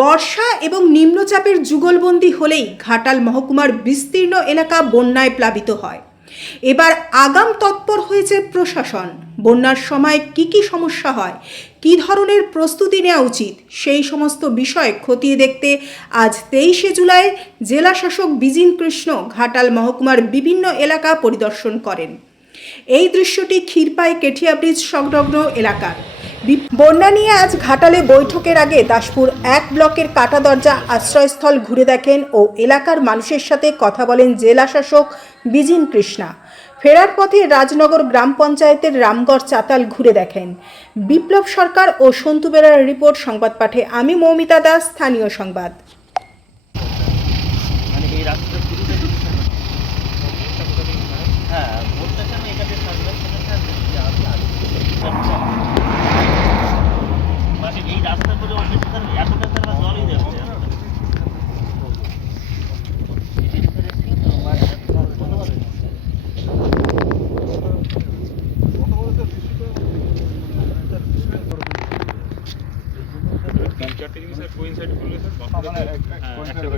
বর্ষা এবং নিম্নচাপের যুগলবন্দি হলেই ঘাটাল মহকুমার বিস্তীর্ণ এলাকা বন্যায় প্লাবিত হয়। এবার আগাম তৎপর হয়েছে প্রশাসন। বন্যার সময় কি সমস্যা হয়, কী ধরনের প্রস্তুতি নেওয়া উচিত, সেই সমস্ত বিষয় খতিয়ে দেখতে আজ 23শে জুলাই জেলা শাসক বিজিন কৃষ্ণ ঘাটাল মহকুমার বিভিন্ন এলাকা পরিদর্শন করেন। এই দৃশ্যটি ক্ষীরপাই কেঠিয়া ব্রিজ সংলগ্ন এলাকার। বন্যা নিয়ে আজ ঘাটালে বৈঠকের আগে দাসপুর 1 ব্লকের কাটা দরজা আশ্রয়স্থল ঘুরে দেখেন ও এলাকার মানুষের সাথে কথা বলেন জেলা শাসক বিজিন কৃষ্ণা। ফেরার পথে রাজনগর গ্রাম পঞ্চায়েতের রামগড় চাতাল ঘুরে দেখেন। বিপ্লব সরকার ও সন্তু বেরার রিপোর্ট। সংবাদ পাঠে আমি মৌমিতা দাস, স্থানীয় সংবাদ। এই রাস্তা করে এতটা জলই যাচ্ছে।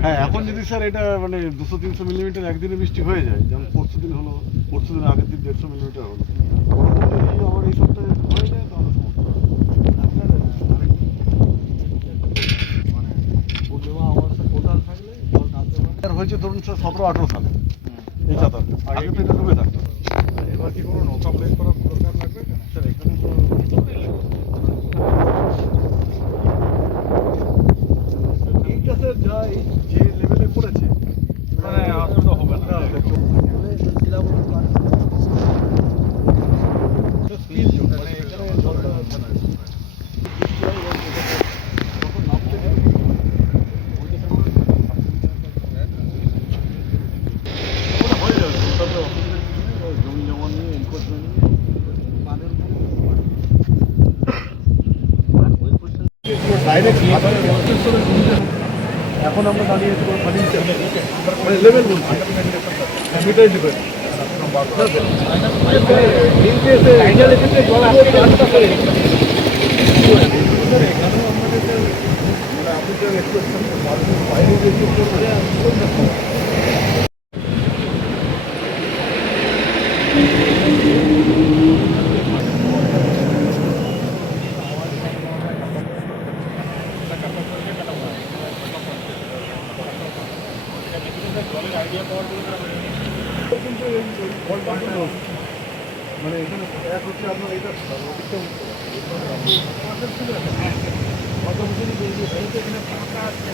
হ্যাঁ, এখন যদি স্যার এটা মানে 200-300 মিলিমিটার একদিনে বৃষ্টি হয়ে যায়, যেমন পরশুদিন হলো, পরশুদিন আগের দিন 150 মিলিমিটার হলো, যদি আমার এই সপ্তাহে হয়ে যায় তাহলে হয়েছে ধরুন স্যার 17-18 সালে এই চাতালটা আগে তো এটা ডুবে থাকতো। এবার কি কোনো নৌকা প্লেন করার দরকার লাগবে স্যার? এখানে তো এইটা স্যার যা এই যে লেভেলে পড়েছে মানে অসুবিধা হবে না। মানে এখানে জলটা জমি জমা নিয়ে এনক্রোচমেন্ট এখন আমরা দাঁড়িয়ে লেভেল বলছি মিটাই দিবেন মানে এখানে এক হচ্ছে আপনার এটা এখানে ফাঁকা আছে।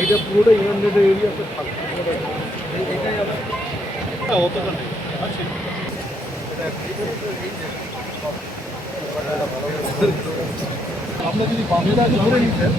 এইটা পুরোটা ইনভেন্টেড এরিয়াতে থাকবে, এটাই অতটা নেই আছে। আমরা যদি বাংলাদেশ ধরে নিতেন